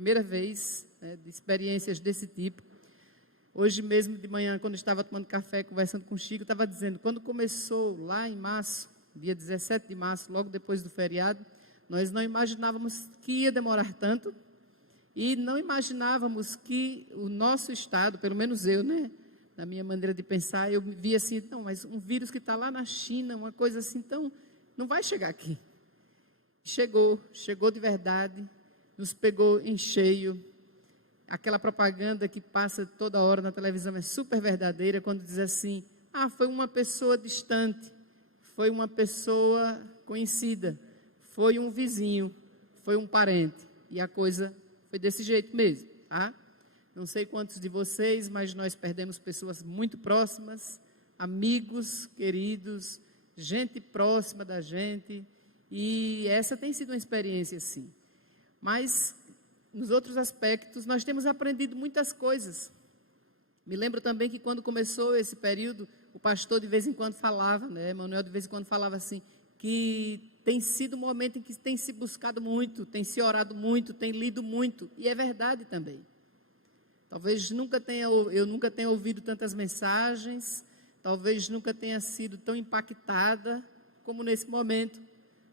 primeira vez, né, de experiências desse tipo. Hoje mesmo de manhã, quando eu estava tomando café, conversando com o Chico, eu estava dizendo, quando começou lá em março, dia 17 de março, logo depois do feriado, nós não imaginávamos que ia demorar tanto e não imaginávamos que o nosso estado, pelo menos eu, né, na minha maneira de pensar, eu via assim, não, mas um vírus que está lá na China, uma coisa assim, então não vai chegar aqui. Chegou de verdade, nos pegou em cheio. Aquela propaganda que passa toda hora na televisão é super verdadeira, quando diz assim, foi uma pessoa distante, foi uma pessoa conhecida, foi um vizinho, foi um parente, e a coisa foi desse jeito mesmo, tá? Não sei quantos de vocês, mas nós perdemos pessoas muito próximas, amigos, queridos, gente próxima da gente, e essa tem sido uma experiência, sim. Mas, nos outros aspectos, nós temos aprendido muitas coisas. Me lembro também que quando começou esse período, o pastor de vez em quando falava, né, Manuel de vez em quando falava assim, que tem sido um momento em que tem se buscado muito, tem se orado muito, tem lido muito, e é verdade também. Talvez eu nunca tenha ouvido tantas mensagens, talvez nunca tenha sido tão impactada como nesse momento,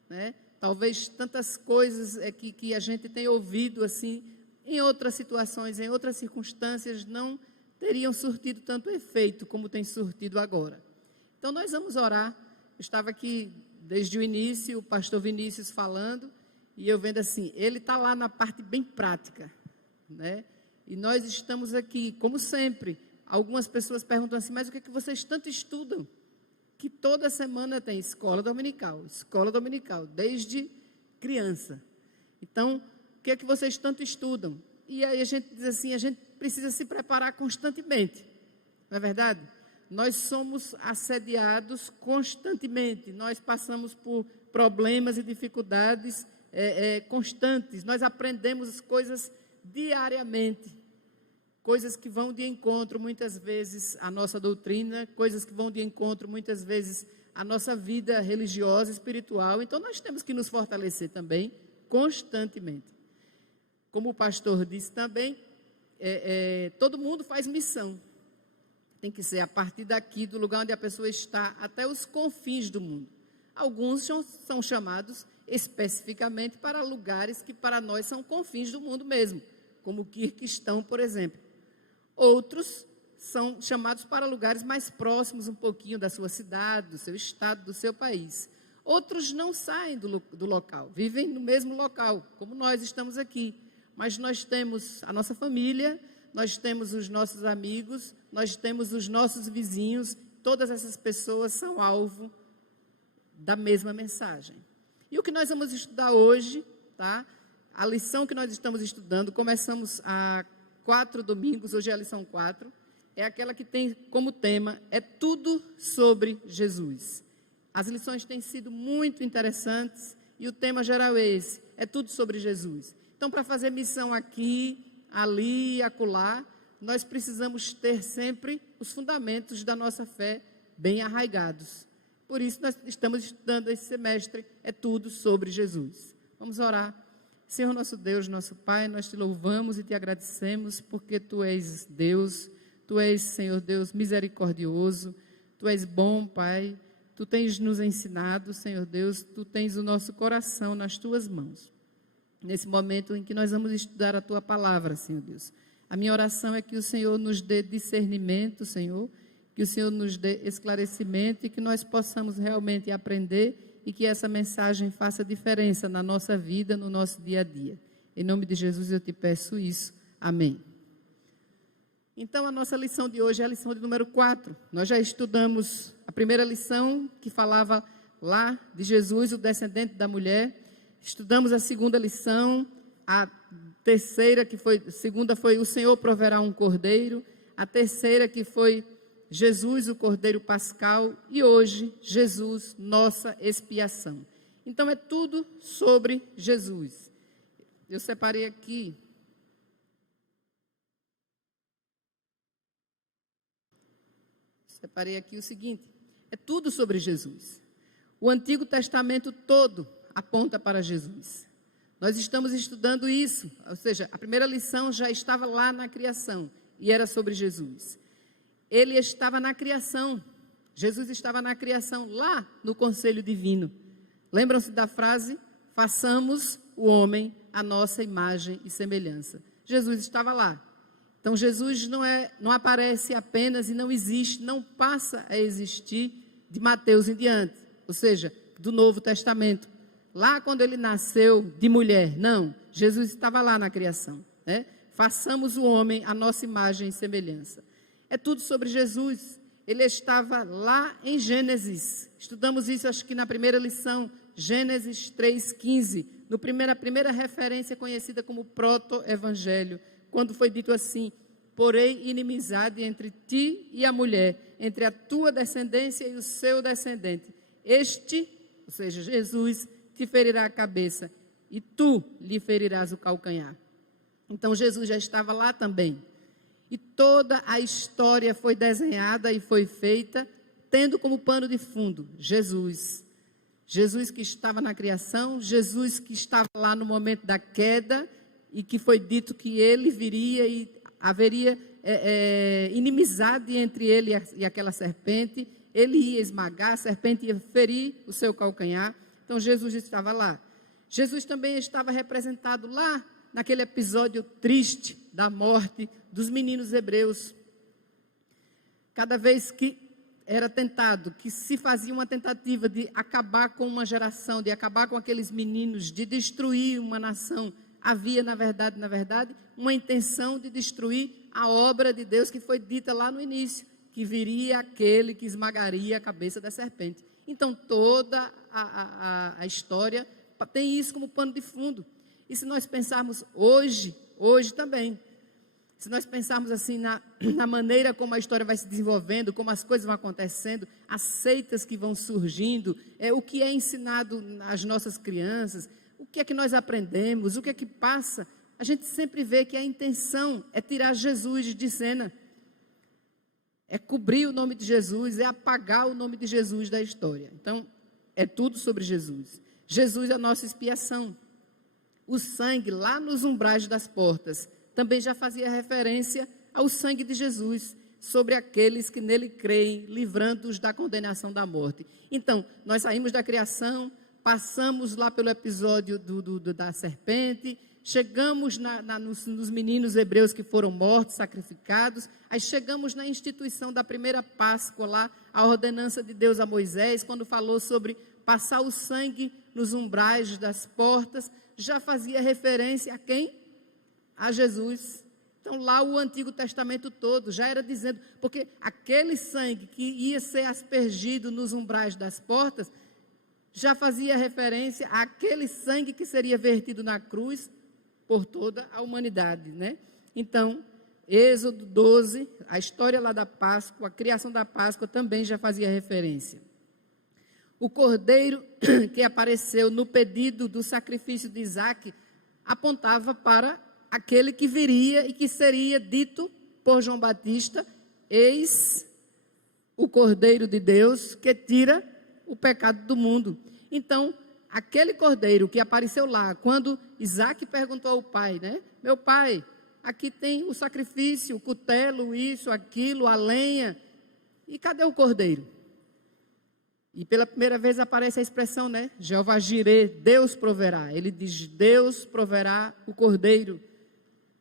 né? Talvez tantas coisas que a gente tem ouvido assim, em outras situações, em outras circunstâncias, não teriam surtido tanto efeito como tem surtido agora. Então nós vamos orar. Eu estava aqui desde o início, o pastor Vinícius falando, e eu vendo assim, ele está lá na parte bem prática, né? E nós estamos aqui, como sempre. Algumas pessoas perguntam assim, mas o que é que vocês tanto estudam? Que toda semana tem escola dominical, desde criança. Então, o que é que vocês tanto estudam? E aí a gente diz assim, a gente precisa se preparar constantemente, não é verdade? Nós somos assediados constantemente, nós passamos por problemas e dificuldades constantes, nós aprendemos coisas diariamente, coisas que vão de encontro muitas vezes à nossa doutrina, coisas que vão de encontro muitas vezes à nossa vida religiosa, espiritual. Então nós temos que nos fortalecer também constantemente. Como o pastor disse também, todo mundo faz missão. Tem que ser a partir daqui, do lugar onde a pessoa está, até os confins do mundo. Alguns são chamados especificamente para lugares que para nós são confins do mundo mesmo, como o Quirquistão, por exemplo. Outros são chamados para lugares mais próximos um pouquinho da sua cidade, do seu estado, do seu país. Outros não saem do local, vivem no mesmo local, como nós estamos aqui. Mas nós temos a nossa família, nós temos os nossos amigos, nós temos os nossos vizinhos, todas essas pessoas são alvo da mesma mensagem. E o que nós vamos estudar hoje, tá? A lição que nós estamos estudando, começamos há 4 domingos, hoje é a lição 4, é aquela que tem como tema, é tudo sobre Jesus. As lições têm sido muito interessantes e o tema geral é esse, é tudo sobre Jesus. Então, para fazer missão aqui, ali e acolá, nós precisamos ter sempre os fundamentos da nossa fé bem arraigados. Por isso, nós estamos estudando esse semestre, é tudo sobre Jesus. Vamos orar. Senhor nosso Deus, nosso Pai, nós te louvamos e te agradecemos porque Tu és Deus, Tu és, Senhor Deus, misericordioso, Tu és bom, Pai, Tu tens nos ensinado, Senhor Deus, Tu tens o nosso coração nas Tuas mãos. Nesse momento em que nós vamos estudar a Tua palavra, Senhor Deus, a minha oração é que o Senhor nos dê discernimento, Senhor, que o Senhor nos dê esclarecimento e que nós possamos realmente aprender e que essa mensagem faça diferença na nossa vida, no nosso dia a dia. Em nome de Jesus eu te peço isso. Amém. Então a nossa lição de hoje é a lição de número 4. Nós já estudamos a primeira lição que falava lá de Jesus, o descendente da mulher. Estudamos a segunda lição, a segunda foi o Senhor proverá um cordeiro. A terceira que foi Jesus, o Cordeiro Pascal, e hoje, Jesus, nossa expiação. Então, é tudo sobre Jesus. Eu separei aqui o seguinte, é tudo sobre Jesus. O Antigo Testamento todo aponta para Jesus. Nós estamos estudando isso, ou seja, a primeira lição já estava lá na criação e era sobre Jesus. Ele estava na criação, Jesus estava na criação, lá no conselho divino. Lembram-se da frase? Façamos o homem à nossa imagem e semelhança. Jesus estava lá. Então Jesus não aparece apenas e não existe, não passa a existir de Mateus em diante, ou seja, do Novo Testamento. Lá quando ele nasceu de mulher, não, Jesus estava lá na criação, né? Façamos o homem à nossa imagem e semelhança. É tudo sobre Jesus. Ele estava lá em Gênesis. Estudamos isso, acho que na primeira lição, Gênesis 3,15, a primeira referência conhecida como proto-evangelho, quando foi dito assim: porém inimizade entre ti e a mulher, entre a tua descendência e o seu descendente. Este, ou seja, Jesus, te ferirá a cabeça e tu lhe ferirás o calcanhar. Então Jesus já estava lá também. E toda a história foi desenhada e foi feita tendo como pano de fundo Jesus. Jesus que estava na criação, Jesus que estava lá no momento da queda e que foi dito que ele viria e haveria inimizade entre ele e aquela serpente. Ele ia esmagar, a serpente ia ferir o seu calcanhar. Então Jesus estava lá. Jesus também estava representado lá naquele episódio triste da morte dos meninos hebreus. Cada vez que era tentado, que se fazia uma tentativa de acabar com uma geração, de acabar com aqueles meninos, de destruir uma nação, havia na verdade, uma intenção de destruir a obra de Deus que foi dita lá no início, que viria aquele que esmagaria a cabeça da serpente. Então toda a história tem isso como pano de fundo. E se nós pensarmos hoje também, se nós pensarmos assim na maneira como a história vai se desenvolvendo, como as coisas vão acontecendo, as seitas que vão surgindo, o que é ensinado às nossas crianças, o que é que nós aprendemos, o que é que passa, a gente sempre vê que a intenção é tirar Jesus de cena, é cobrir o nome de Jesus, é apagar o nome de Jesus da história. Então, é tudo sobre Jesus. Jesus é a nossa expiação. O sangue lá nos umbrais das portas também já fazia referência ao sangue de Jesus sobre aqueles que nele creem, livrando-os da condenação da morte. Então, nós saímos da criação, passamos lá pelo episódio da serpente, chegamos nos meninos hebreus que foram mortos, sacrificados, aí chegamos na instituição da primeira Páscoa lá, a ordenança de Deus a Moisés, quando falou sobre passar o sangue nos umbrais das portas, já fazia referência a quem? A Jesus. Então lá o Antigo Testamento todo já era dizendo, porque aquele sangue que ia ser aspergido nos umbrais das portas, já fazia referência àquele sangue que seria vertido na cruz por toda a humanidade, né? Então, Êxodo 12, a história lá da Páscoa, a criação da Páscoa também já fazia referência. O cordeiro que apareceu no pedido do sacrifício de Isaac apontava para aquele que viria e que seria dito por João Batista: eis o Cordeiro de Deus que tira o pecado do mundo. Então, aquele cordeiro que apareceu lá, quando Isaac perguntou ao pai, né? Meu pai, aqui tem o sacrifício, o cutelo, isso, aquilo, a lenha, e cadê o cordeiro? E pela primeira vez aparece a expressão, né? Jeová Jirê, Deus proverá. Ele diz, Deus proverá o cordeiro.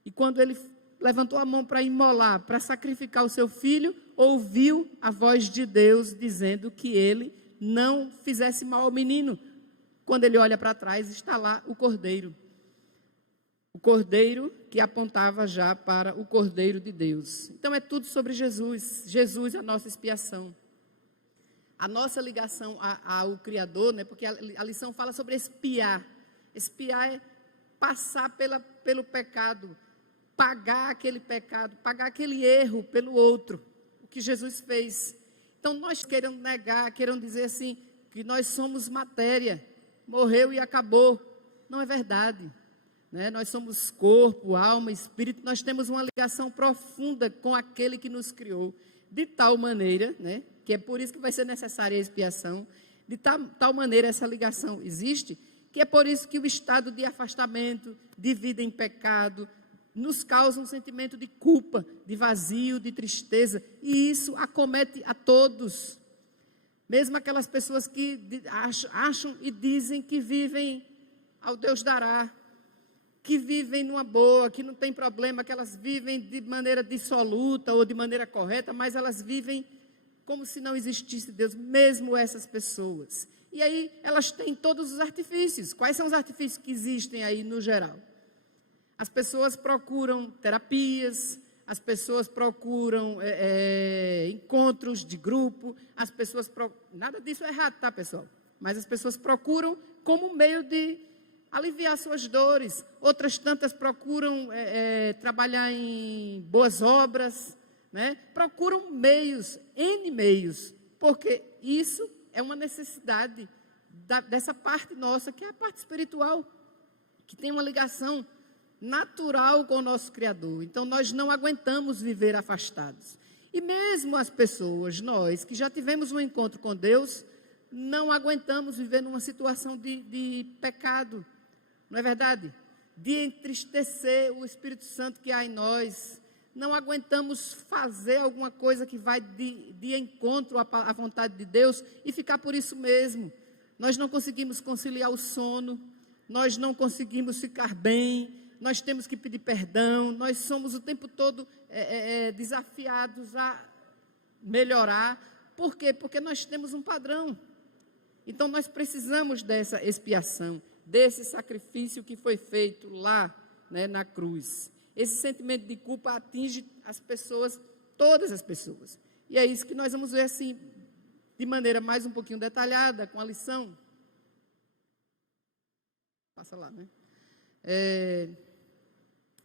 E quando ele levantou a mão para imolar, para sacrificar o seu filho, ouviu a voz de Deus dizendo que ele não fizesse mal ao menino. Quando ele olha para trás, está lá o cordeiro. O cordeiro que apontava já para o Cordeiro de Deus. Então é tudo sobre Jesus. Jesus é a nossa expiação. A nossa ligação ao Criador, né? Porque a lição fala sobre expiar. Expiar é passar pelo pecado, pagar aquele pecado, pagar aquele erro pelo outro, o que Jesus fez. Então nós queremos negar, queremos dizer assim, que nós somos matéria, morreu e acabou. Não é verdade, né? Nós somos corpo, alma, espírito, nós temos uma ligação profunda com aquele que nos criou, de tal maneira, né? Que é por isso que vai ser necessária a expiação, de tal maneira essa ligação existe, que é por isso que o estado de afastamento, de vida em pecado, nos causa um sentimento de culpa, de vazio, de tristeza, e isso acomete a todos. Mesmo aquelas pessoas que acham e dizem que vivem ao Deus dará, que vivem numa boa, que não tem problema, que elas vivem de maneira dissoluta ou de maneira correta, mas elas vivem como se não existisse Deus, mesmo essas pessoas. E aí elas têm todos os artifícios. Quais são os artifícios que existem aí no geral? As pessoas procuram terapias, as pessoas procuram encontros de grupo, as pessoas nada disso é errado, tá, pessoal? Mas as pessoas procuram como meio de aliviar suas dores. Outras tantas procuram trabalhar em boas obras, né? Procuram meios, N meios, porque isso é uma necessidade dessa parte nossa, que é a parte espiritual, que tem uma ligação natural com o nosso Criador. Então nós não aguentamos viver afastados. E mesmo as pessoas, nós que já tivemos um encontro com Deus, não aguentamos viver numa situação de pecado, não é verdade? De entristecer o Espírito Santo que há em nós. Não aguentamos fazer alguma coisa que vai de encontro à vontade de Deus e ficar por isso mesmo. Nós não conseguimos conciliar o sono, nós não conseguimos ficar bem, nós temos que pedir perdão, nós somos o tempo todo desafiados a melhorar. Por quê? Porque nós temos um padrão. Então nós precisamos dessa expiação, desse sacrifício que foi feito lá, né, na cruz. Esse sentimento de culpa atinge as pessoas, todas as pessoas. E é isso que nós vamos ver assim, de maneira mais um pouquinho detalhada, com a lição. Passa lá, né?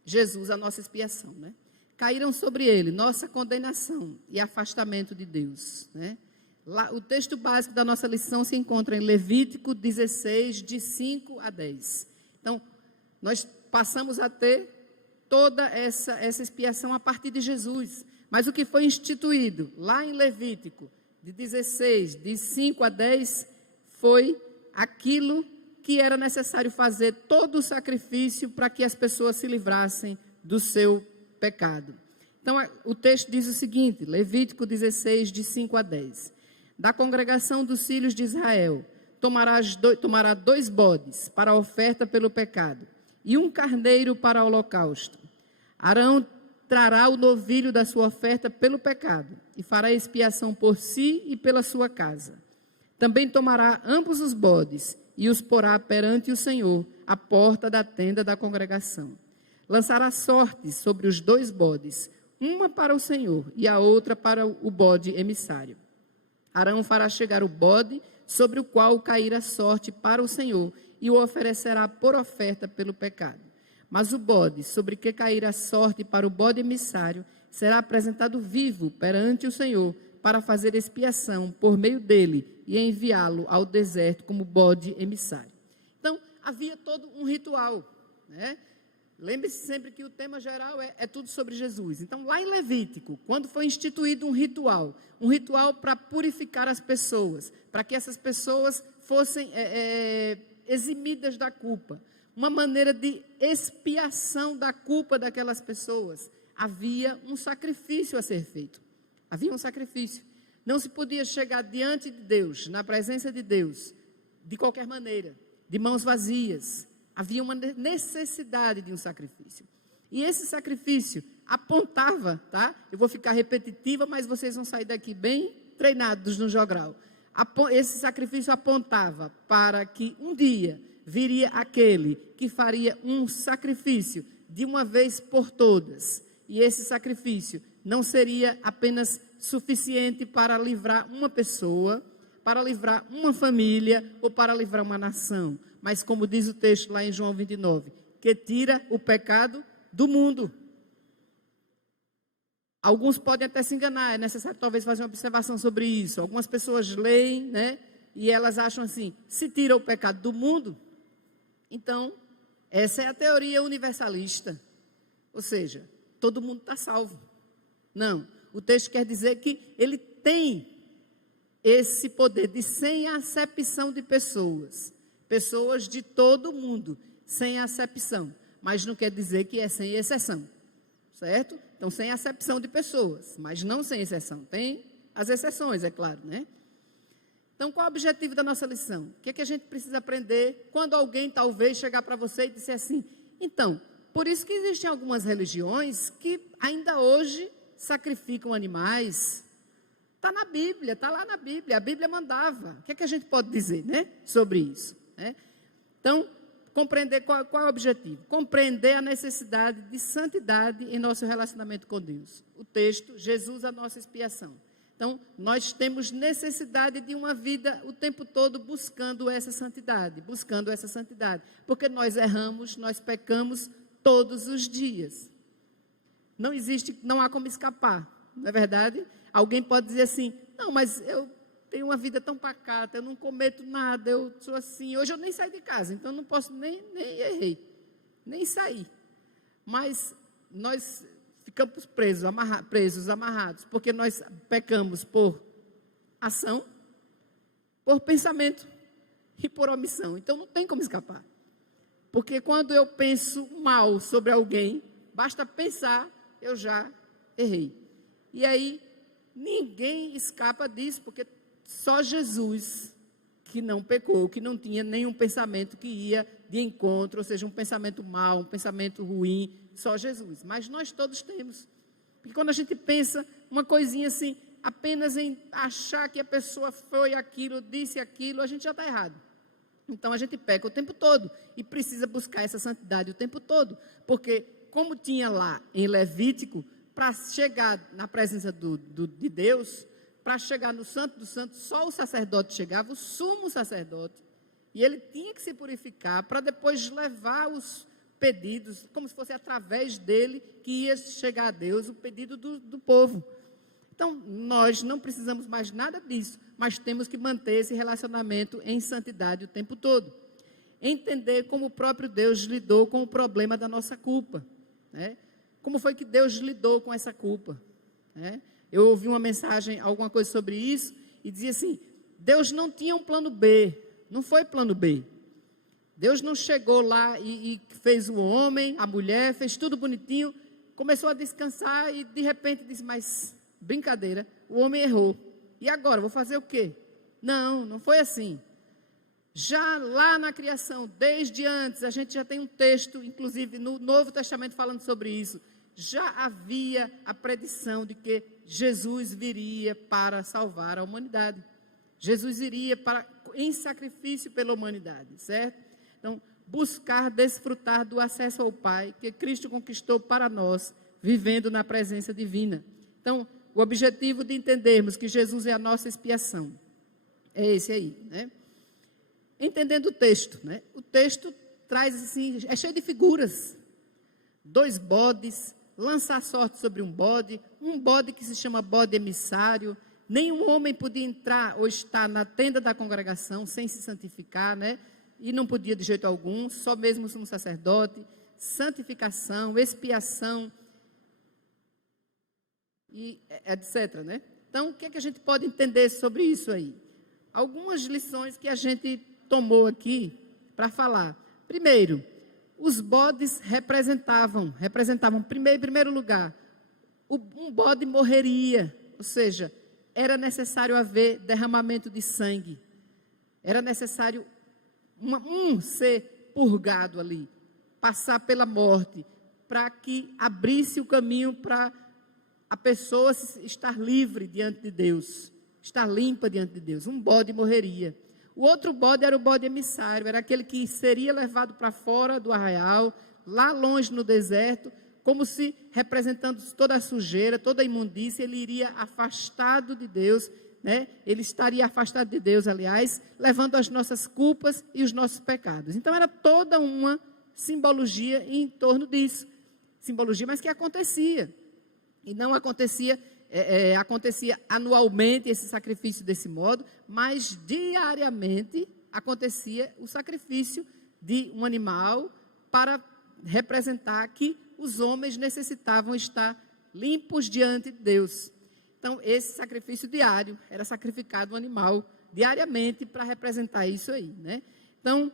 Jesus, a nossa expiação, né? Caíram sobre ele nossa condenação e afastamento de Deus, né? Lá, o texto básico da nossa lição se encontra em Levítico 16, de 5 a 10. Então, nós passamos a ter toda essa expiação a partir de Jesus. Mas o que foi instituído lá em Levítico, de 16, de 5 a 10, foi aquilo que era necessário fazer, todo o sacrifício para que as pessoas se livrassem do seu pecado. Então, o texto diz o seguinte, Levítico 16, de 5 a 10. Da congregação dos filhos de Israel, tomará 2 bodes para a oferta pelo pecado e 1 carneiro para o holocausto. Arão trará o novilho da sua oferta pelo pecado e fará expiação por si e pela sua casa. Também tomará ambos os bodes e os porá perante o Senhor, à porta da tenda da congregação. Lançará sortes sobre os 2 bodes, uma para o Senhor e a outra para o bode emissário. Arão fará chegar o bode sobre o qual cair a sorte para o Senhor e o oferecerá por oferta pelo pecado. Mas o bode sobre que cair a sorte para o bode emissário será apresentado vivo perante o Senhor para fazer expiação por meio dele e enviá-lo ao deserto como bode emissário. Então, havia todo um ritual, né? Lembre-se sempre que o tema geral é tudo sobre Jesus. Então, lá em Levítico, quando foi instituído um ritual para purificar as pessoas, para que essas pessoas fossem eximidas da culpa, uma maneira de expiação da culpa daquelas pessoas, havia um sacrifício a ser feito. Havia um sacrifício. Não se podia chegar diante de Deus, na presença de Deus, de qualquer maneira, de mãos vazias. Havia uma necessidade de um sacrifício. E esse sacrifício apontava, tá? Eu vou ficar repetitiva, mas vocês vão sair daqui bem treinados no jogral. Esse sacrifício apontava para que um dia viria aquele que faria um sacrifício de uma vez por todas. E esse sacrifício não seria apenas suficiente para livrar uma pessoa, para livrar uma família ou para livrar uma nação. Mas como diz o texto lá em João 29, que tira o pecado do mundo. Alguns podem até se enganar, é necessário talvez fazer uma observação sobre isso. Algumas pessoas leem, né, e elas acham assim, se tira o pecado do mundo, então, essa é a teoria universalista. Ou seja, todo mundo está salvo. Não, o texto quer dizer que ele tem esse poder de, sem acepção de pessoas, pessoas de todo o mundo, sem acepção, mas não quer dizer que é sem exceção, certo? Então, sem acepção de pessoas, mas não sem exceção. Tem as exceções, é claro, né? Então, qual é o objetivo da nossa lição? O que é que a gente precisa aprender quando alguém talvez chegar para você e disser assim, então, por isso que existem algumas religiões que ainda hoje sacrificam animais. Está na Bíblia, está lá na Bíblia, a Bíblia mandava. O que é que a gente pode dizer, né, sobre isso? Né? Então, compreender qual é o objetivo? Compreender a necessidade de santidade em nosso relacionamento com Deus. O texto, Jesus, a nossa expiação. Então, nós temos necessidade de uma vida o tempo todo buscando essa santidade, porque nós erramos, nós pecamos todos os dias. Não há como escapar, não é verdade? Alguém pode dizer assim, não, mas eu tenho uma vida tão pacata, eu não cometo nada, eu sou assim, hoje eu nem saí de casa, então não posso nem errei, nem sair. Mas nós ficamos presos, amarrados, porque nós pecamos por ação, por pensamento e por omissão. Então não tem como escapar. Porque quando eu penso mal sobre alguém, basta pensar, eu já errei. E aí, ninguém escapa disso, porque só Jesus, que não pecou, que não tinha nenhum pensamento que ia de encontro, ou seja, um pensamento mau, um pensamento ruim, só Jesus. Mas nós todos temos. Porque quando a gente pensa uma coisinha assim, apenas em achar que a pessoa foi aquilo, disse aquilo, a gente já está errado. Então a gente peca o tempo todo e precisa buscar essa santidade o tempo todo. Porque como tinha lá em Levítico, para chegar na presença de Deus, para chegar no Santo dos Santos, só o sacerdote chegava, o sumo sacerdote, e ele tinha que se purificar para depois levar os pedidos, como se fosse através dele que ia chegar a Deus o pedido do povo. Então, nós não precisamos mais nada disso, mas temos que manter esse relacionamento em santidade o tempo todo. Entender como o próprio Deus lidou com o problema da nossa culpa, né? Como foi que Deus lidou com essa culpa, né? Eu ouvi uma mensagem, alguma coisa sobre isso, e dizia assim, Deus não tinha um plano B, não foi plano B. Deus não chegou lá e fez o homem, a mulher, fez tudo bonitinho, começou a descansar e de repente disse, mas brincadeira, o homem errou. E agora, vou fazer o quê? Não foi assim. Já lá na criação, desde antes, a gente já tem um texto, inclusive no Novo Testamento falando sobre isso, já havia a predição de que Jesus viria para salvar a humanidade. Jesus iria em sacrifício pela humanidade, certo? Então, buscar desfrutar do acesso ao Pai que Cristo conquistou para nós, vivendo na presença divina. Então, o objetivo de entendermos que Jesus é a nossa expiação é esse aí, né? Entendendo o texto, né? O texto traz assim, é cheio de figuras. 2 bodes, lançar sorte sobre um bode que se chama bode emissário. Nenhum homem podia entrar ou estar na tenda da congregação sem se santificar, né? E não podia de jeito algum, só mesmo o sumo sacerdote. Santificação, expiação, e etc, né? Então, o que é que a gente pode entender sobre isso aí? Algumas lições que a gente tomou aqui para falar. Primeiro, os bodes representavam, em primeiro lugar, um bode morreria, ou seja, era necessário haver derramamento de sangue, era necessário ser purgado ali, passar pela morte, para que abrisse o caminho para a pessoa estar livre diante de Deus, estar limpa diante de Deus. Um bode morreria. O outro bode era o bode emissário, era aquele que seria levado para fora do arraial, lá longe no deserto, como se representando toda a sujeira, toda a imundícia, ele iria afastado de Deus, né? Ele estaria afastado de Deus, aliás, levando as nossas culpas e os nossos pecados. Então era toda uma simbologia em torno disso. Simbologia, mas que acontecia. E não acontecia, acontecia anualmente esse sacrifício desse modo, mas diariamente acontecia o sacrifício de um animal para representar que os homens necessitavam estar limpos diante de Deus. Então, esse sacrifício diário, era sacrificado um animal diariamente para representar isso aí, né? Então,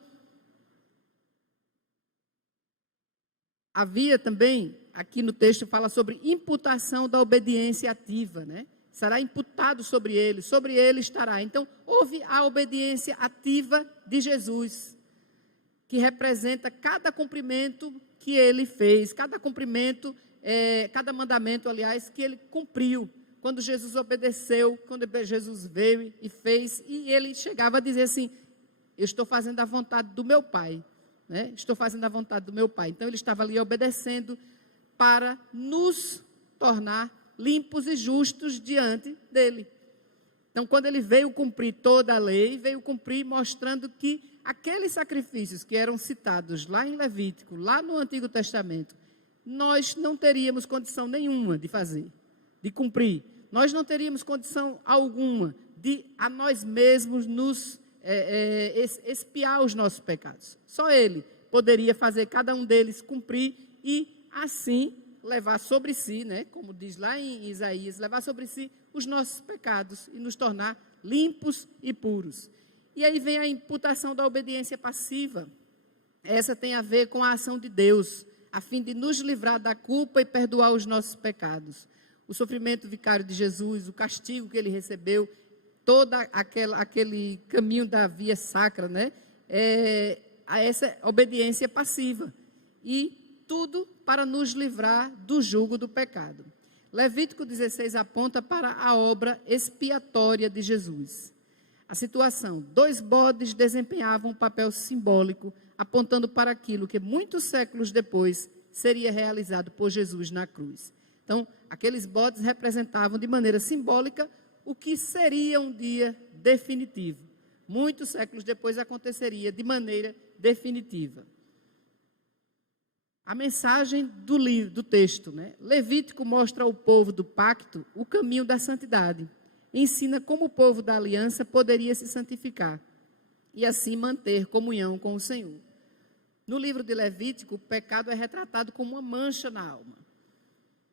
havia também, aqui no texto fala sobre imputação da obediência ativa, né? Será imputado sobre ele estará. Então, houve a obediência ativa de Jesus, que representa cada cumprimento que ele fez, cada cumprimento, cada mandamento, aliás, que ele cumpriu. Quando Jesus obedeceu, quando Jesus veio e fez, e ele chegava a dizer assim, eu estou fazendo a vontade do meu Pai, né? Estou fazendo a vontade do meu Pai. Então, ele estava ali obedecendo para nos tornar limpos e justos diante dele. Então, quando ele veio cumprir toda a lei, veio cumprir mostrando que aqueles sacrifícios que eram citados lá em Levítico, lá no Antigo Testamento, nós não teríamos condição nenhuma de fazer, de cumprir. Nós não teríamos condição alguma de a nós mesmos nos expiar os nossos pecados. Só ele poderia fazer cada um deles cumprir e assim levar sobre si, né, como diz lá em Isaías, levar sobre si os nossos pecados e nos tornar limpos e puros. E aí vem a imputação da obediência passiva. Essa tem a ver com a ação de Deus, a fim de nos livrar da culpa e perdoar os nossos pecados. O sofrimento vicário de Jesus, o castigo que ele recebeu, todo aquele caminho da via sacra, né, a essa obediência passiva. E tudo para nos livrar do jugo do pecado. Levítico 16 aponta para a obra expiatória de Jesus. A situação, 2 bodes desempenhavam um papel simbólico, apontando para aquilo que muitos séculos depois seria realizado por Jesus na cruz. Então, aqueles bodes representavam de maneira simbólica o que seria um dia definitivo. Muitos séculos depois aconteceria de maneira definitiva. A mensagem do texto, né? Levítico mostra ao povo do pacto o caminho da santidade. Ensina como o povo da aliança poderia se santificar e assim manter comunhão com o Senhor. No livro de Levítico, o pecado é retratado como uma mancha na alma,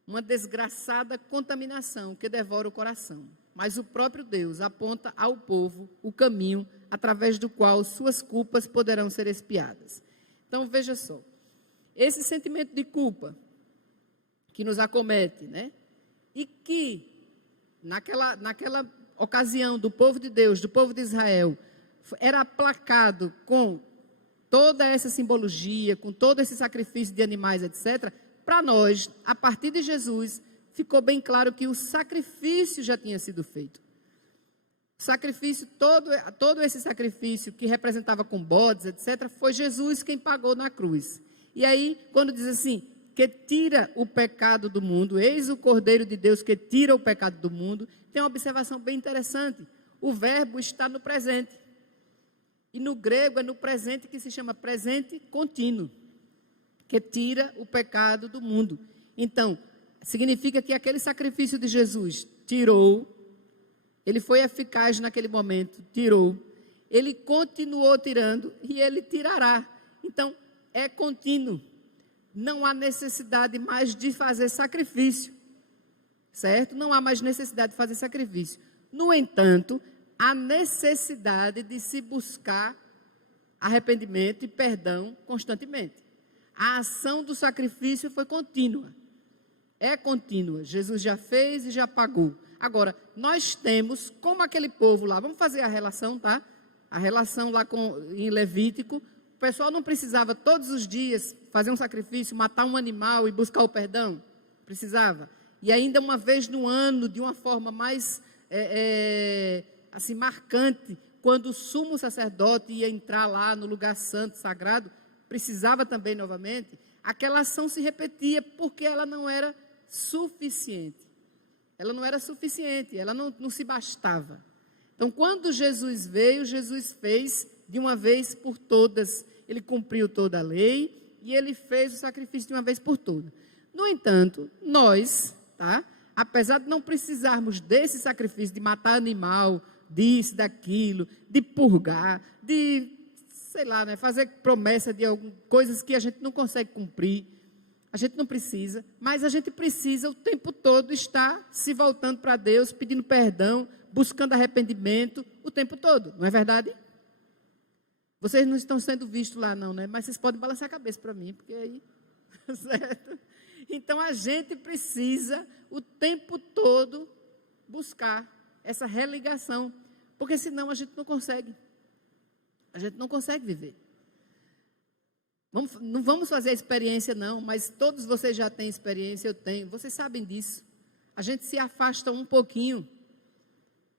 uma desgraçada contaminação que devora o coração. Mas o próprio Deus aponta ao povo o caminho através do qual suas culpas poderão ser expiadas. Então, veja só. Esse sentimento de culpa que nos acomete, né? E que, naquela ocasião do povo de Deus, do povo de Israel, era aplacado com toda essa simbologia, com todo esse sacrifício de animais, etc., para nós, a partir de Jesus, ficou bem claro que o sacrifício já tinha sido feito. O sacrifício, todo esse sacrifício que representava com bodes, etc., foi Jesus quem pagou na cruz. E aí, quando diz assim, que tira o pecado do mundo, eis o Cordeiro de Deus que tira o pecado do mundo, tem uma observação bem interessante. O verbo está no presente. E no grego é no presente que se chama presente contínuo, que tira o pecado do mundo. Então, significa que aquele sacrifício de Jesus tirou, ele foi eficaz naquele momento, tirou, ele continuou tirando e ele tirará. Então, é contínuo, não há necessidade mais de fazer sacrifício, certo? Não há mais necessidade de fazer sacrifício. No entanto, há necessidade de se buscar arrependimento e perdão constantemente. A ação do sacrifício foi contínua, é contínua, Jesus já fez e já pagou. Agora, nós temos, como aquele povo lá, vamos fazer a relação, tá? A relação lá em Levítico. O pessoal não precisava todos os dias fazer um sacrifício, matar um animal e buscar o perdão? Precisava. E ainda uma vez no ano, de uma forma mais assim, marcante, quando o sumo sacerdote ia entrar lá no lugar santo, sagrado, precisava também novamente, aquela ação se repetia porque ela não era suficiente. Ela não era suficiente, ela não se bastava. Então, quando Jesus veio, Jesus fez de uma vez por todas, ele cumpriu toda a lei e ele fez o sacrifício de uma vez por todas. No entanto, nós, tá? Apesar de não precisarmos desse sacrifício de matar animal, disso, daquilo, de purgar, de, sei lá, né, fazer promessa de coisas que a gente não consegue cumprir, a gente não precisa, mas a gente precisa o tempo todo estar se voltando para Deus, pedindo perdão, buscando arrependimento o tempo todo, não é verdade? Vocês não estão sendo vistos lá não, né? Mas vocês podem balançar a cabeça para mim, porque aí certo? Então, a gente precisa, o tempo todo, buscar essa religação, porque senão a gente não consegue. A gente não consegue viver. Não vamos fazer a experiência, não, mas todos vocês já têm experiência, eu tenho, vocês sabem disso. A gente se afasta um pouquinho,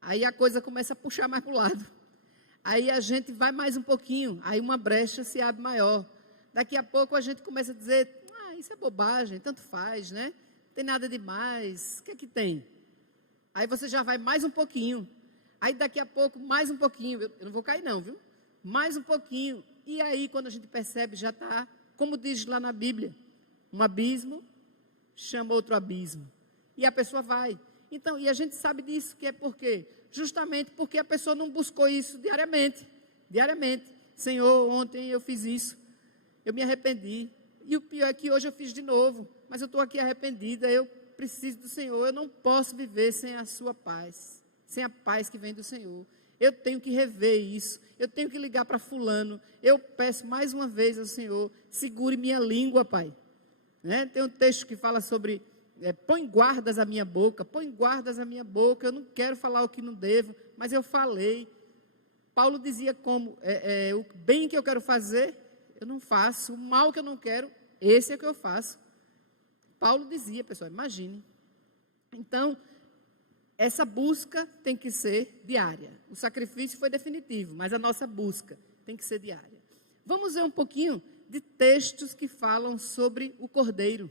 aí a coisa começa a puxar mais para o lado. Aí a gente vai mais um pouquinho, aí uma brecha se abre maior. Daqui a pouco a gente começa a dizer, isso é bobagem, tanto faz, né? Não tem nada demais, o que é que tem? Aí você já vai mais um pouquinho, aí daqui a pouco mais um pouquinho, eu não vou cair não, viu? Mais um pouquinho, e aí quando a gente percebe já está, como diz lá na Bíblia, um abismo chama outro abismo, e a pessoa vai. Então, e a gente sabe disso, que é por quê? Justamente porque a pessoa não buscou isso diariamente. Senhor, ontem eu fiz isso, eu me arrependi, e o pior é que hoje eu fiz de novo, mas eu estou aqui arrependida, eu preciso do Senhor, eu não posso viver sem a sua paz, sem a paz que vem do Senhor. Eu tenho que rever isso, eu tenho que ligar para fulano, eu peço mais uma vez ao Senhor, segure minha língua, Pai. Né? Tem um texto que fala sobre, põe guardas à minha boca, eu não quero falar o que não devo, mas eu falei. Paulo dizia como, o bem que eu quero fazer, eu não faço, o mal que eu não quero, esse é o que eu faço. Paulo dizia, pessoal, imagine. Então, essa busca tem que ser diária. O sacrifício foi definitivo, mas a nossa busca tem que ser diária. Vamos ver um pouquinho de textos que falam sobre o Cordeiro.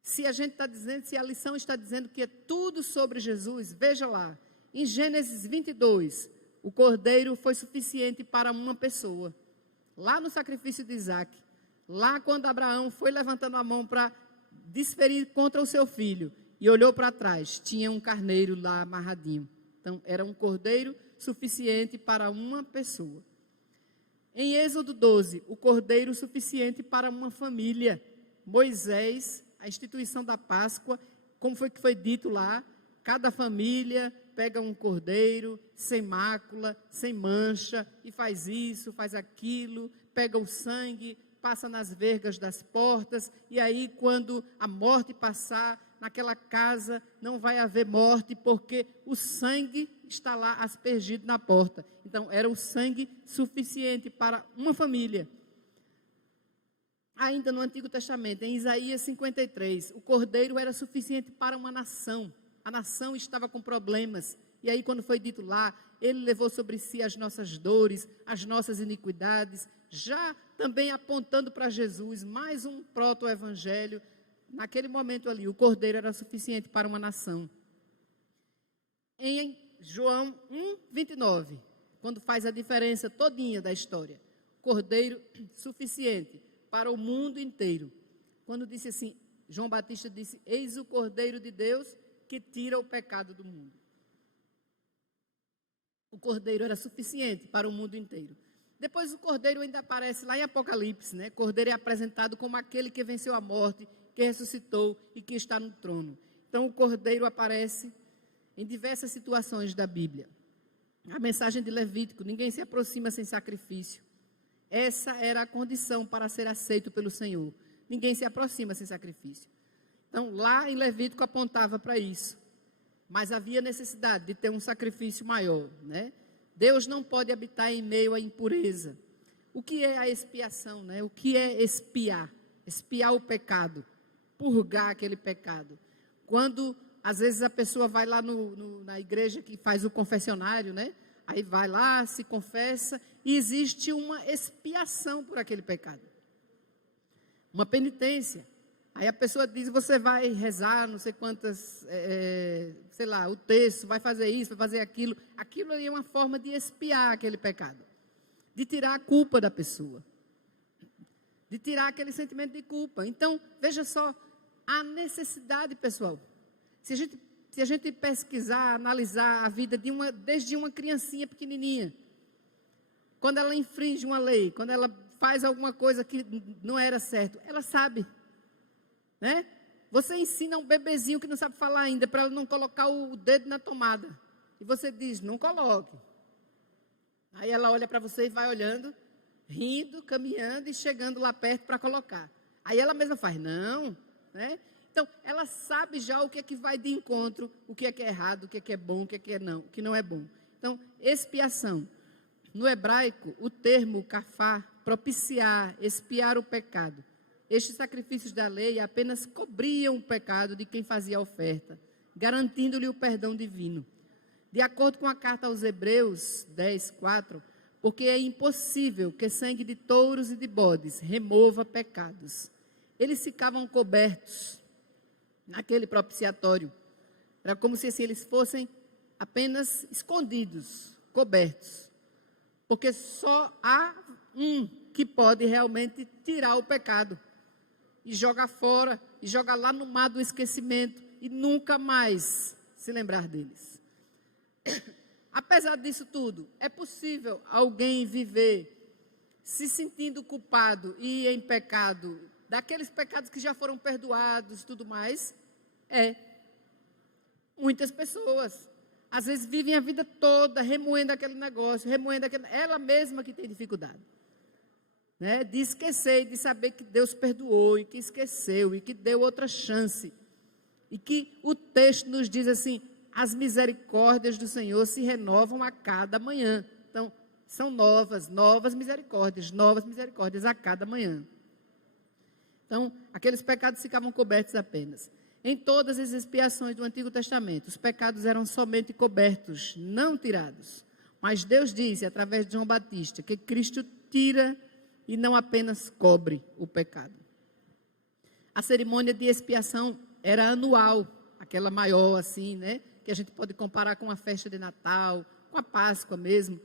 Se a gente está dizendo, se a lição está dizendo que é tudo sobre Jesus, veja lá, em Gênesis 22, o Cordeiro foi suficiente para uma pessoa. Lá no sacrifício de Isaac, lá quando Abraão foi levantando a mão para desferir contra o seu filho, e olhou para trás, tinha um carneiro lá amarradinho. Então, era um cordeiro suficiente para uma pessoa. Em Êxodo 12, o cordeiro suficiente para uma família. Moisés, a instituição da Páscoa, como foi que foi dito lá, cada família pega um cordeiro, sem mácula, sem mancha, e faz isso, faz aquilo, pega o sangue, passa nas vergas das portas, e aí quando a morte passar, naquela casa não vai haver morte, porque o sangue está lá aspergido na porta. Então, era o sangue suficiente para uma família. Ainda no Antigo Testamento, em Isaías 53, o cordeiro era suficiente para uma nação. A nação estava com problemas. E aí, quando foi dito lá, ele levou sobre si as nossas dores, as nossas iniquidades, já também apontando para Jesus, mais um proto-evangelho. Naquele momento ali, o cordeiro era suficiente para uma nação. Em João 1:29, quando faz a diferença todinha da história, cordeiro suficiente para o mundo inteiro. Quando disse assim, João Batista disse, eis o Cordeiro de Deus que tira o pecado do mundo. O cordeiro era suficiente para o mundo inteiro. Depois o cordeiro ainda aparece lá em Apocalipse, né? Cordeiro é apresentado como aquele que venceu a morte, que ressuscitou e que está no trono. Então o cordeiro aparece em diversas situações da Bíblia. A mensagem de Levítico, ninguém se aproxima sem sacrifício. Essa era a condição para ser aceito pelo Senhor. Ninguém se aproxima sem sacrifício. Então lá em Levítico apontava para isso. Mas havia necessidade de ter um sacrifício maior, né? Deus não pode habitar em meio à impureza. O que é a expiação, né? O que é expiar? Expiar o pecado, purgar aquele pecado. Quando, às vezes, a pessoa vai lá na igreja que faz o confessionário, né? Aí vai lá, se confessa, e existe uma expiação por aquele pecado. Uma penitência. Aí a pessoa diz, você vai rezar, não sei quantas, sei lá, o texto, vai fazer isso, vai fazer aquilo. Aquilo é uma forma de expiar aquele pecado. De tirar a culpa da pessoa. De tirar aquele sentimento de culpa. Então, veja só, a necessidade, pessoal. Se a gente pesquisar, analisar a vida desde uma criancinha pequenininha, quando ela infringe uma lei, quando ela faz alguma coisa que não era certo, ela sabe. Né? Você ensina um bebezinho que não sabe falar ainda, para ele não colocar o dedo na tomada. E você diz, não coloque. Aí ela olha para você e vai olhando, rindo, caminhando e chegando lá perto para colocar. Aí ela mesma faz, não, né? Então, ela sabe já o que é que vai de encontro, o que é errado, o que é bom, o que é não, o que não é bom. Então, expiação. No hebraico, o termo kafar, propiciar, expiar o pecado. Estes sacrifícios da lei apenas cobriam o pecado de quem fazia a oferta, garantindo-lhe o perdão divino. De acordo com a carta aos Hebreus 10:4, porque é impossível que sangue de touros e de bodes remova pecados. Eles ficavam cobertos naquele propiciatório. Era como se assim, eles fossem apenas escondidos, cobertos. Porque só há um que pode realmente tirar o pecado e jogar fora, e jogar lá no mar do esquecimento e nunca mais se lembrar deles. Apesar disso tudo, é possível alguém viver se sentindo culpado e em pecado, daqueles pecados que já foram perdoados e tudo mais? Muitas pessoas, às vezes vivem a vida toda remoendo aquele negócio, ela mesma que tem dificuldade, né? De esquecer, de saber que Deus perdoou e que esqueceu e que deu outra chance. E que o texto nos diz assim, as misericórdias do Senhor se renovam a cada manhã. Então, são novas misericórdias a cada manhã. Então, aqueles pecados ficavam cobertos apenas. Em todas as expiações do Antigo Testamento, os pecados eram somente cobertos, não tirados. Mas Deus disse, através de João Batista, que Cristo tira e não apenas cobre o pecado. A cerimônia de expiação era anual, aquela maior assim, né? Que a gente pode comparar com a festa de Natal, com a Páscoa mesmo,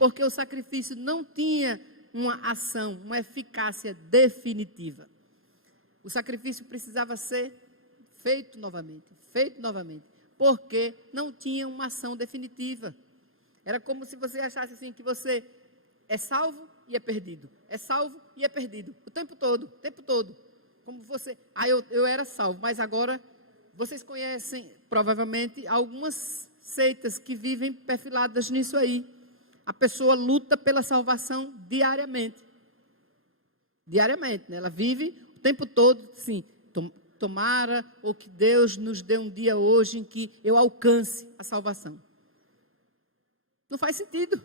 porque o sacrifício não tinha uma ação, uma eficácia definitiva. O sacrifício precisava ser feito novamente, porque não tinha uma ação definitiva. Era como se você achasse assim, que você é salvo e é perdido, o tempo todo. Como você, eu era salvo, mas agora, vocês conhecem provavelmente algumas seitas que vivem perfiladas nisso aí. A pessoa luta pela salvação diariamente, né? Ela vive o tempo todo, sim, tomara, ou que Deus nos dê um dia hoje em que eu alcance a salvação. Não faz sentido.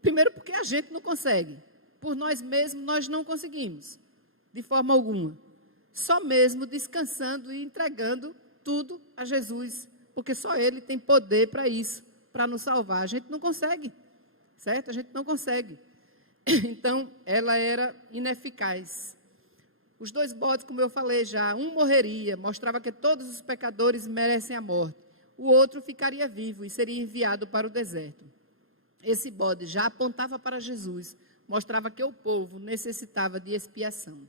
Primeiro porque a gente não consegue. Por nós mesmos nós não conseguimos, de forma alguma. Só mesmo descansando e entregando tudo a Jesus, porque só Ele tem poder para isso, para nos salvar. A gente não consegue, certo? A gente não consegue. Então, ela era ineficaz. Os 2 bodes, como eu falei já, um morreria, mostrava que todos os pecadores merecem a morte. O outro ficaria vivo e seria enviado para o deserto. Esse bode já apontava para Jesus, mostrava que o povo necessitava de expiação.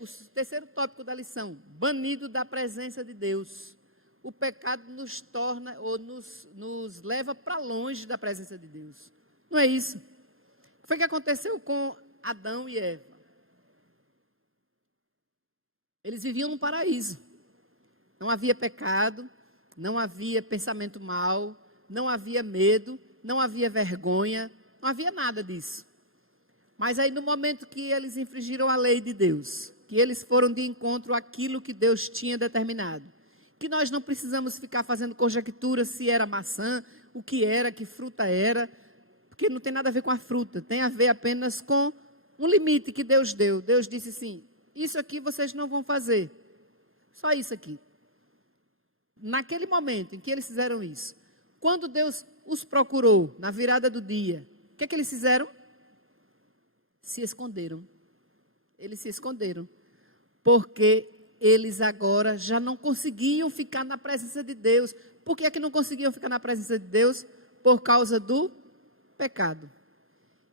O terceiro tópico da lição, banido da presença de Deus. O pecado nos torna, ou nos leva para longe da presença de Deus. Não é isso? O que foi que aconteceu com Adão e Eva? Eles viviam no paraíso. Não havia pecado, não havia pensamento mau, não havia medo, não havia vergonha, não havia nada disso. Mas aí no momento que eles infringiram a lei de Deus, que eles foram de encontro àquilo que Deus tinha determinado, que nós não precisamos ficar fazendo conjectura se era maçã, o que era, que fruta era, porque não tem nada a ver com a fruta, tem a ver apenas com um limite que Deus deu. Deus disse assim, isso aqui vocês não vão fazer, só isso aqui. Naquele momento em que eles fizeram isso, quando Deus os procurou na virada do dia, o que é que eles fizeram? Se esconderam. Eles se esconderam, porque eles agora já não conseguiam ficar na presença de Deus. Por que é que não conseguiam ficar na presença de Deus? Por causa do pecado.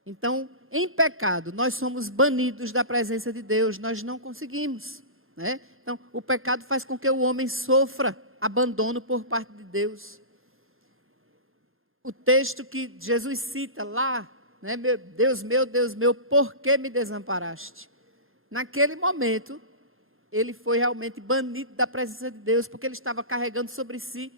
Então, em pecado, nós somos banidos da presença de Deus, nós não conseguimos, né? Então, o pecado faz com que o homem sofra abandono por parte de Deus. O texto que Jesus cita lá, né? Deus meu, por que me desamparaste? Naquele momento, ele foi realmente banido da presença de Deus, porque ele estava carregando sobre si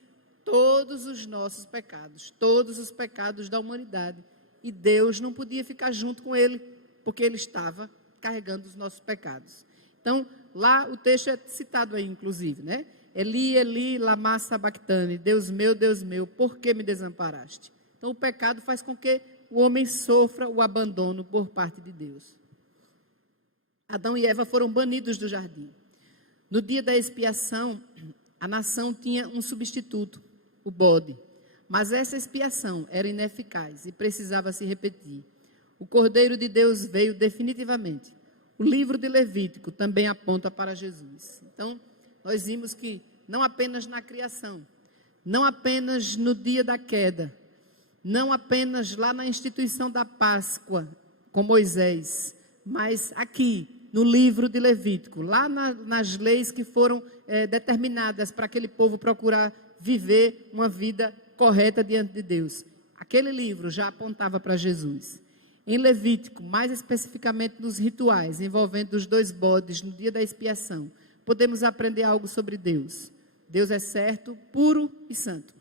todos os nossos pecados, todos os pecados da humanidade. E Deus não podia ficar junto com ele, porque ele estava carregando os nossos pecados. Então, lá o texto é citado aí, inclusive, né? Eli, Eli, lama sabachthani, Deus meu, por que me desamparaste? Então, o pecado faz com que o homem sofra o abandono por parte de Deus. Adão e Eva foram banidos do jardim. No dia da expiação, a nação tinha um substituto, o bode. Mas essa expiação era ineficaz e precisava se repetir. O Cordeiro de Deus veio definitivamente. O livro de Levítico também aponta para Jesus. Então, nós vimos que não apenas na criação, não apenas no dia da queda, não apenas lá na instituição da Páscoa com Moisés, mas aqui no livro de Levítico, lá nas leis que foram determinadas para aquele povo procurar viver uma vida correta diante de Deus. Aquele livro já apontava para Jesus. Em Levítico, mais especificamente nos rituais envolvendo os 2 bodes no dia da expiação, podemos aprender algo sobre Deus. Deus é certo, puro e santo.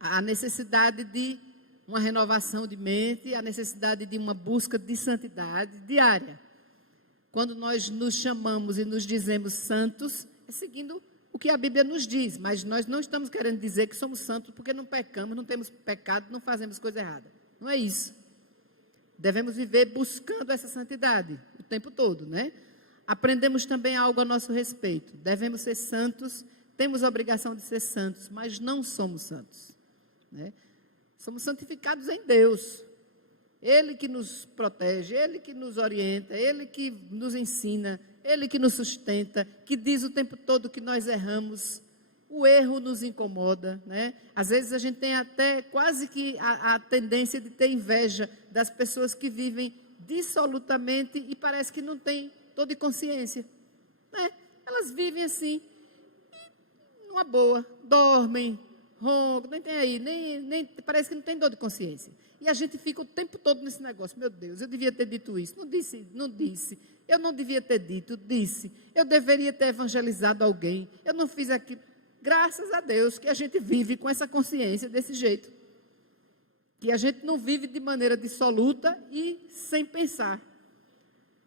A necessidade de uma renovação de mente, a necessidade de uma busca de santidade diária. Quando nós nos chamamos e nos dizemos santos, é seguindo o que a Bíblia nos diz, mas nós não estamos querendo dizer que somos santos porque não pecamos, não temos pecado, não fazemos coisa errada. Não é isso. Devemos viver buscando essa santidade o tempo todo, né? Aprendemos também algo a nosso respeito. Devemos ser santos, temos a obrigação de ser santos, mas não somos santos, né? Somos santificados em Deus. Ele que nos protege, Ele que nos orienta, Ele que nos ensina, Ele que nos sustenta, que diz o tempo todo que nós erramos. O erro nos incomoda, né? Às vezes a gente tem até quase que a tendência de ter inveja das pessoas que vivem dissolutamente e parece que não tem dor de consciência, né? Elas vivem assim, numa boa, dormem, roncam, nem tem aí, nem parece que não tem dor de consciência. E a gente fica o tempo todo nesse negócio. Meu Deus, eu devia ter dito isso. Não disse. Eu não devia ter dito, disse. Eu deveria ter evangelizado alguém. Eu não fiz aquilo. Graças a Deus que a gente vive com essa consciência desse jeito. Que a gente não vive de maneira dissoluta e sem pensar.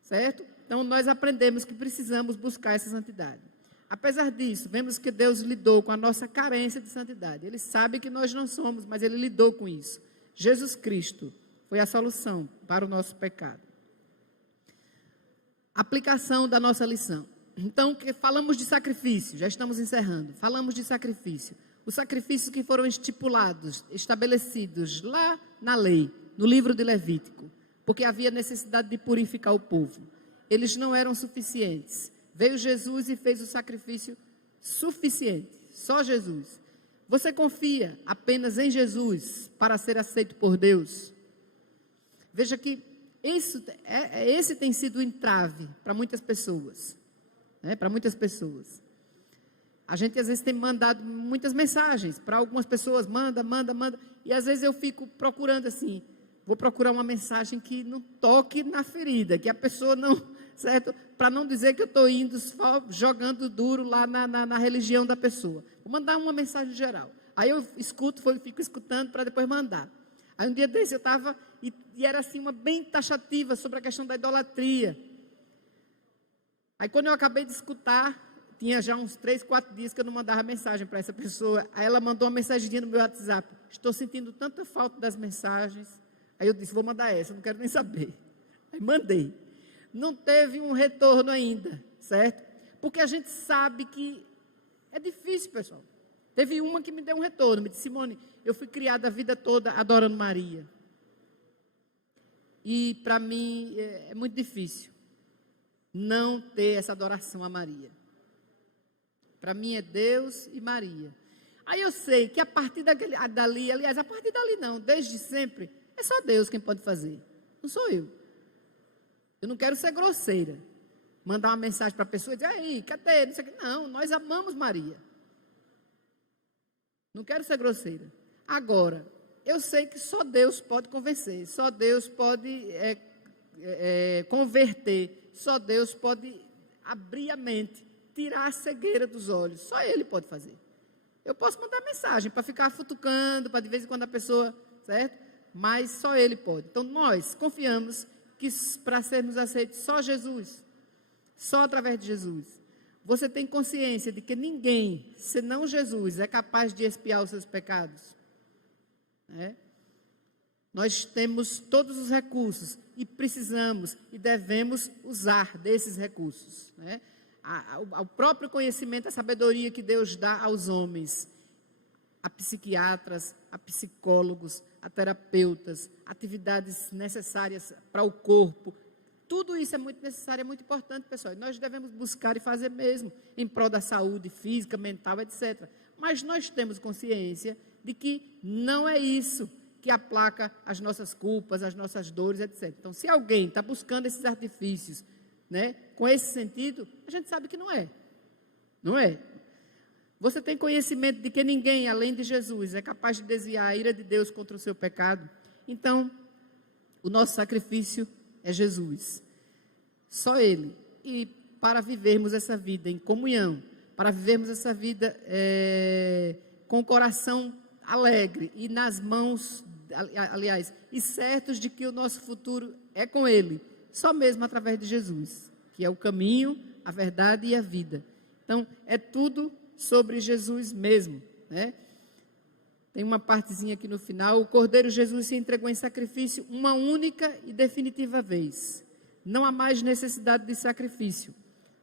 Certo? Então, nós aprendemos que precisamos buscar essa santidade. Apesar disso, vemos que Deus lidou com a nossa carência de santidade. Ele sabe que nós não somos, mas Ele lidou com isso. Jesus Cristo foi a solução para o nosso pecado. Aplicação da nossa lição. Então, falamos de sacrifício, já estamos encerrando. Falamos de sacrifício. Os sacrifícios que foram estipulados, estabelecidos lá na lei, no livro de Levítico, porque havia necessidade de purificar o povo. Eles não eram suficientes. Veio Jesus e fez o sacrifício suficiente. Só Jesus. Você confia apenas em Jesus para ser aceito por Deus? Veja que esse tem sido o entrave para muitas pessoas. Né? Para muitas pessoas. A gente às vezes tem mandado muitas mensagens para algumas pessoas, manda. E às vezes eu fico procurando assim, vou procurar uma mensagem que não toque na ferida, que a pessoa não, certo? Para não dizer que eu estou indo só jogando duro lá na religião da pessoa. Vou mandar uma mensagem geral. Aí eu fico escutando para depois mandar. Aí um dia desse eu estava, e era assim uma bem taxativa sobre a questão da idolatria. Aí quando eu acabei de escutar, tinha já uns 3, 4 dias que eu não mandava mensagem para essa pessoa. Aí ela mandou uma mensagem no meu WhatsApp. Estou sentindo tanta falta das mensagens. Aí eu disse, vou mandar essa, não quero nem saber. Aí mandei. Não teve um retorno ainda, certo? Porque a gente sabe que é difícil, pessoal. Teve uma que me deu um retorno, me disse, Simone, eu fui criada a vida toda adorando Maria. E para mim é muito difícil não ter essa adoração a Maria. Para mim é Deus e Maria. Aí eu sei que a partir dali, aliás, a partir dali não, desde sempre, é só Deus quem pode fazer. Não sou eu. Eu não quero ser grosseira. Mandar uma mensagem para a pessoa e dizer, aí, cadê? Não, sei o que. Não, nós amamos Maria. Não quero ser grosseira. Agora, eu sei que só Deus pode convencer, só Deus pode converter, só Deus pode abrir a mente, tirar a cegueira dos olhos. Só Ele pode fazer. Eu posso mandar mensagem para ficar futucando, para de vez em quando a pessoa, certo? Mas só Ele pode. Então nós confiamos que para sermos aceitos só Jesus, só através de Jesus. Você tem consciência de que ninguém, senão Jesus, é capaz de expiar os seus pecados? Nós temos todos os recursos e precisamos e devemos usar desses recursos. O próprio conhecimento, a sabedoria que Deus dá aos homens, a psiquiatras, a psicólogos, a terapeutas, atividades necessárias para o corpo. Tudo isso é muito necessário, é muito importante, pessoal. Nós devemos buscar e fazer mesmo, em prol da saúde física, mental, etc. Mas nós temos consciência de que não é isso que aplaca as nossas culpas, as nossas dores, etc. Então, se alguém está buscando esses artifícios, com esse sentido, a gente sabe que não é. Não é. Você tem conhecimento de que ninguém, além de Jesus, é capaz de desviar a ira de Deus contra o seu pecado? Então, o nosso sacrifício é Jesus. Só Ele. E para vivermos essa vida em comunhão, para vivermos essa vida com o coração alegre e nas mãos, aliás, e certos de que o nosso futuro é com Ele, só mesmo através de Jesus, que é o caminho, a verdade e a vida. Então, é tudo sobre Jesus mesmo, Tem uma partezinha aqui no final: o Cordeiro Jesus se entregou em sacrifício uma única e definitiva vez. Não há mais necessidade de sacrifício,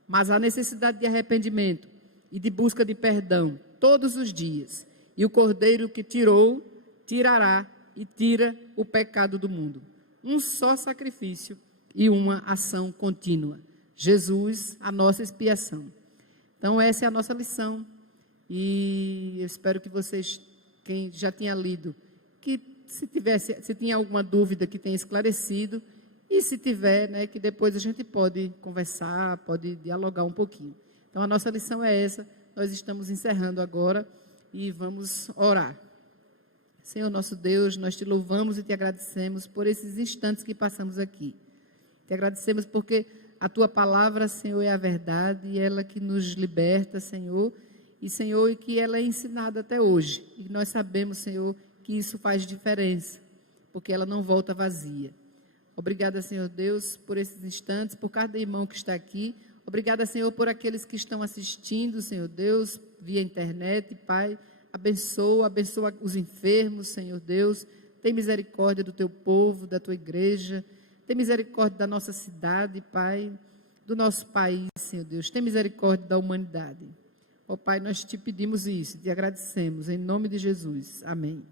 mas há necessidade de arrependimento e de busca de perdão todos os dias. E o Cordeiro que tirou, tirará e tira o pecado do mundo. Um só sacrifício e uma ação contínua. Jesus, a nossa expiação. Então, essa é a nossa lição. E eu espero que vocês, quem já tinha lido, que se tinha alguma dúvida, que tenha esclarecido. E se tiver, que depois a gente pode conversar, pode dialogar um pouquinho. Então, a nossa lição é essa. Nós estamos encerrando agora e vamos orar. Senhor nosso Deus, nós te louvamos e te agradecemos por esses instantes que passamos aqui. Te agradecemos porque a tua palavra, Senhor, é a verdade e ela que nos liberta, Senhor, e que ela é ensinada até hoje. E nós sabemos, Senhor, que isso faz diferença, porque ela não volta vazia. Obrigada, Senhor Deus, por esses instantes, por cada irmão que está aqui. Obrigada, Senhor, por aqueles que estão assistindo, Senhor Deus, via internet, Pai. Abençoa os enfermos, Senhor Deus. Tem misericórdia do teu povo, da tua igreja. Tem misericórdia da nossa cidade, Pai, do nosso país, Senhor Deus. Tem misericórdia da humanidade. Ó Pai, nós te pedimos isso, te agradecemos, em nome de Jesus. Amém.